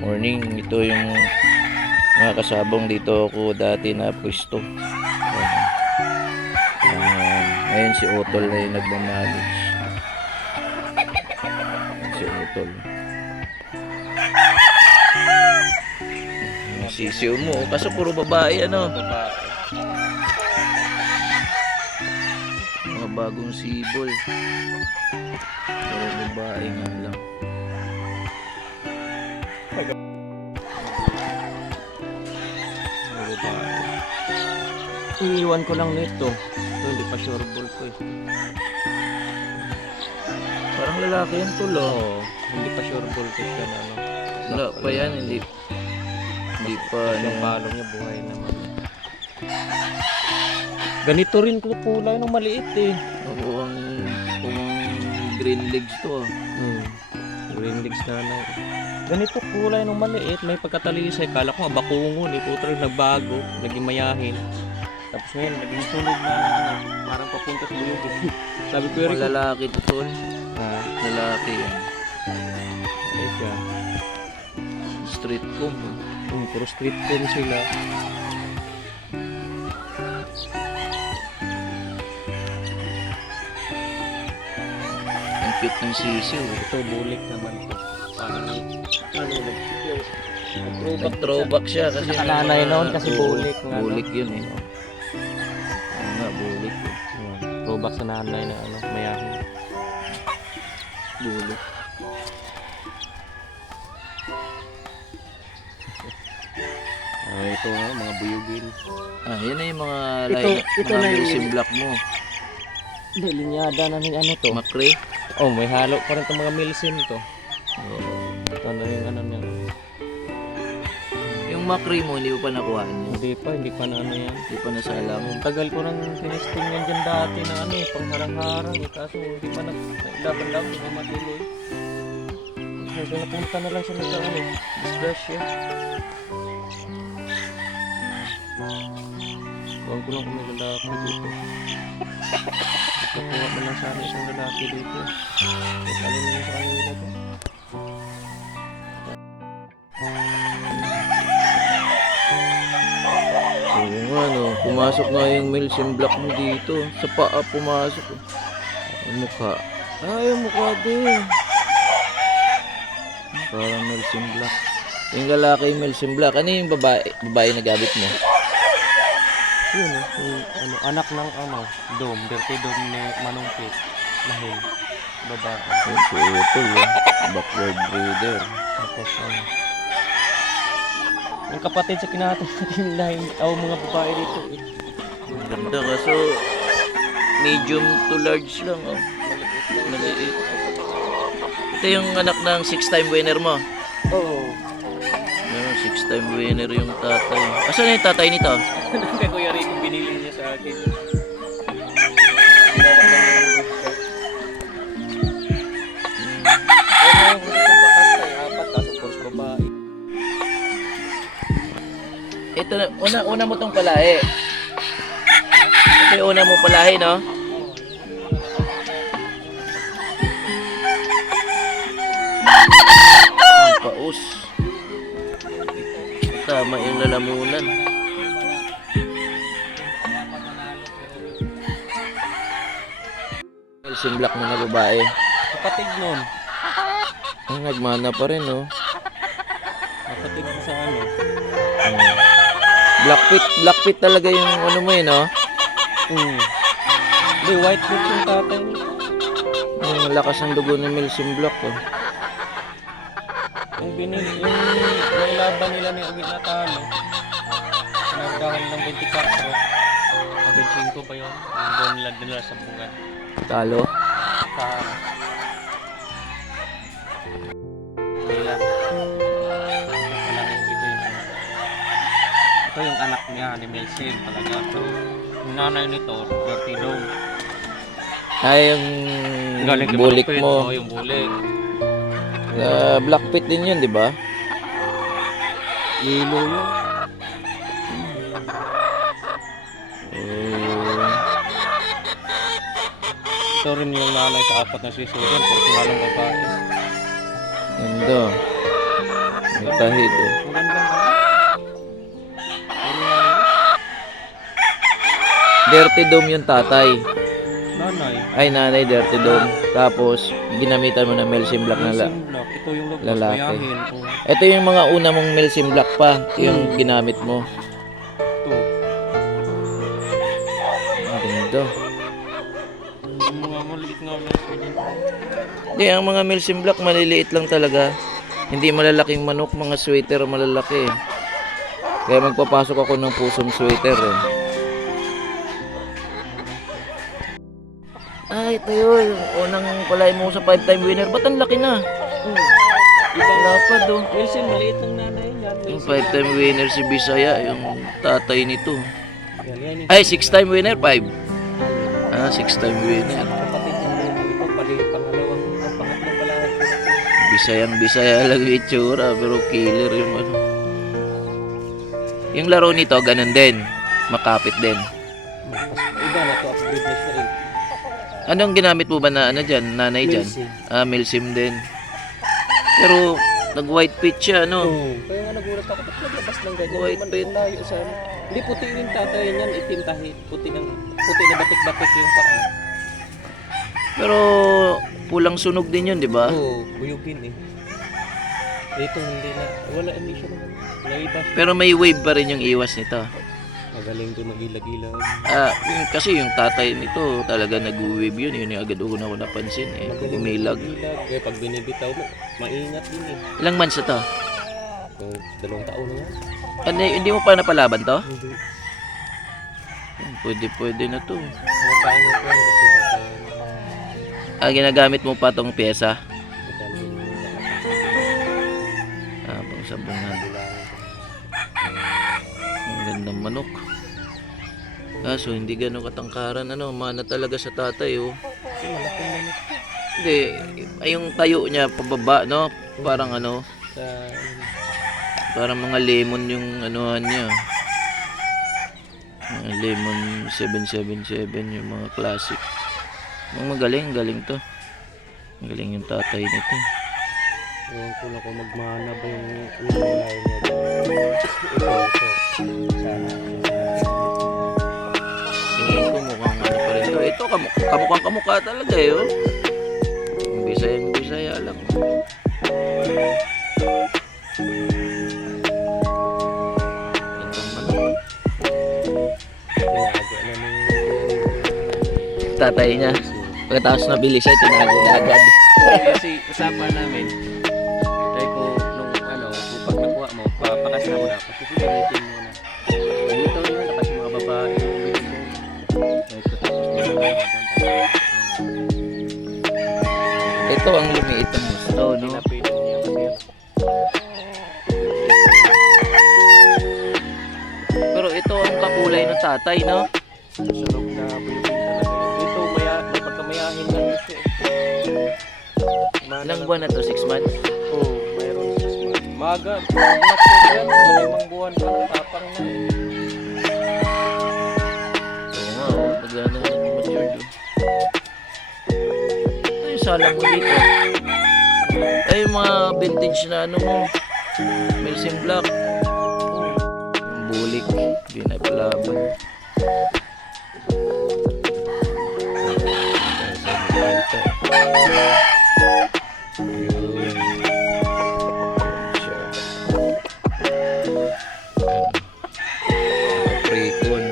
morning. Ito yung mga kasabong dito ako dati na pwesto. Ngayon si Otol na yung nagmamanage. Si Otol. Sisiw mo. Kaso puro babae ano. Mga bagong sibol. Puro babae nga lang. Iniwan ko lang nito. Ito hindi pa sure ball ko eh. Parang lalaki yan tol oh. Oo, hindi pa sure ball ko siya na ano. Wala pa yan, hindi pa Yung palo niya buhay naman. Ganito rin ko kulay nung maliit eh. Oo, ang green legs to. Green legs na ano. Ganito kulay nung maliit, may pagkatalisay. Kala ko bakungon eh. Puto rin nagbago, naging mayahin. Tapos ngayon, naging sunog na ano, parang papunta sa buyog. Sabi ko rin. Lalaki to tol. Lalaki yan. Ay siya. Street comb. Puro street comb sila. Ang cute ng sisiw. Ito, bulik naman ito. Parang Nag-throwback siya kasi Nakananay noon kasi bulik nga, no? Bulik yun eh. Oo nga, bulik eh. throwback sa nanay na ano, mayahin. Bulik. Ito nga, mga buyugin. Yan na yung mga Ito mga na yung- milsim black mo. Hindi, linyada na ng ano to. Makre. Oh, may halo pa rin itong mga milsim to. Oo. Ito na yung ano niya. Yung makre mo, hindi mo pa nakuha mo. Hindi pa na ano yan. Hindi pa nasalang. Ang tagal ko nang tinesting yan dyan dati na ano eh, pangharang-harang eh. Kaso hindi pa naglaban-laban, hindi pa matuloy. Kasi napunta na lang siya sa ano, disgrasya. Huwag ko lang kung may lalaki dito. Nakuha na lang sana isang lalaki dito. Tapos alin na lang sa kanila to. Oo nga no, pumasok nga yung milsim black mo dito. Sa paa pumasok. Ang mukha. Yung mukha din. Parang milsim black. Yung lalaki yung milsim black. Ano yung babae na gamit mo? Yun yung ano, anak ng ano, Dome, Dirty Dome ni Manong Pit. Lahil. Babae. Yung si Utol backward breeder. Tapos yung kapatid sa kinatay natin lahin, mga babae dito eh. Ang ganda kaso medium to large lang oh. Maliit. Ito yung anak ng 6-time winner mo. Oo. 6-time winner yung tatay. Asan yung tatay nito? Kaya Kuya Rico binili niya sa akin. Ito na, una mo tong palahi. Ito yung una mo palahi, no? Ang paus. Tama yung lalamunan. Milsim black mo na babae. Kapatid nun. Nagmana pa rin, no? Kapatid mo sa ano. Black pit talaga yung ano mo eh, no? Hindi, white foot yung tatay. Ang lakas ng dugo ng milsim black, oh. Yung laban nila ni Agit Natalo. Nagdahal ng 24. 25 pa yun. Yung doon nila sa bungan. Talo. Nila. Ito yung anak niya ni Melsim talaga. So, yung nanay nito, Dirty Dome. Yung bulik mo. Oo, yung bulik. Black pit din yun, di ba? Lilo yun. Ito rin yung nanay sa apat na sisudan. Puro singalang babae. Ganda. May tahid, oh. Magandang Dirty Dome yung tatay. nanay. Ay, nanay, Dirty Dome. Tapos, ginamitan mo ng Melsim Black na Melsim Black. Ito yung lagos, lalaki. mayahin. Oh. Ito yung mga una mong Melsim Black pa. Yung ginamit mo. Ito. Ang ganda. Yung mga maliit nga Melsim. Hindi, ang mga Melsim Black maliliit lang talaga. Hindi malalaking manok, mga sweater malalaki. Kaya magpapasok ako ng pusong sweater eh. Ay, ito yun. Unang palay mo sa 5-time winner. Ba't ang laki na? Ibang Lapad oh. Melsim, maliit ng nanay yan. Yung 5-time winner si Bisaya, yung tatay nito. Yan, yan. Ay, 6-time winner, 5. Ah, 6-time winner. Kapatid niya rin. Ito pala yung pangatlong pala. Bisayang Bisaya lang yung itsura, pero killer yung ano. Yung laro nito, ganun din. Makapit din. Iba na to, upgrade na siya rin. Anong ginamit mo ba na ano dyan, nanay dyan? Melsim. Ah, Milsim din. Pero, nag-white pitch siya, no? Oo. Kaya nga nagulat ako, ba't naglabas ng ganyan? White Naman, pit. ang layo sa ano. Hindi, puti rin tatay niyan, itim tahi. Puti na batik-batik yung paa. Pero, pulang sunog din yun, di ba? Oo, buyugin eh. Ito hindi na, hindi siya naman. Naiba siya. Pero may wave pa rin yung iwas nito. Magaling doon mag-ilag-ilag. Kasi yung tatay nito talaga nag-wave yun. Yun yung agad una ko napansin eh. Umilag. Kaya pag binibitaw mo, maingat din eh. Ilang months na to? Kung 2 taon na yan. Ano, hindi mo pa napalaban to? Hindi. Pwede na to. Makain mo po yan kasi baka Ginagamit mo pa tong pyesa? madali Pang sabungan. bilangin. Ang gandang manok. So hindi gano'ng katangkaran. Ano, mana talaga sa tatay oh. Kasi malaking manok Hindi, ay yung tayo niya pababa, no? Parang ano, sa parang mga lemon yung anuhan niya. Mga lemon 777, yung mga classic. Magaling, galing to. Magaling yung tatay nito. Ewan ko na kung magmana ba yung ulay niya. Ito. Sana. Tingin ko mukhang ano pa rin to. Ito, kamukhang kamukha talaga eh, oh. Yung Bisaya lang. Gandang manok. Tinago na ni Tatay niya. Pagkatapos nabili siya, tinago na agad. Kasi usapan namin. Sabi ko, nung ano, kung pag nakuha mo, papakas na mo na. Pagpipilitin mo na. Dito yun, tapos yung mga babae. Sabi ko, tapos yung mga babae. Ito ang lumiit ang gusto, no? Pinapilit niya kasi ano. Pero ito ang kakulay ng tatay, no? Sunog na pilitin talaga yun. Ito, may pagkamayahin lang yun siya. Ilang buwan na to? 6 months? Oo, mayroon 6 months. Maga, mag-match yan. 5 buwan pa, tapang na. Oo nga, oh. Nagano nag-matured, oh. Ay, salang mo dito. Ay, mga vintage na ano mo. Melsim Black. Yung bulik. Hindi na palaban. Precon.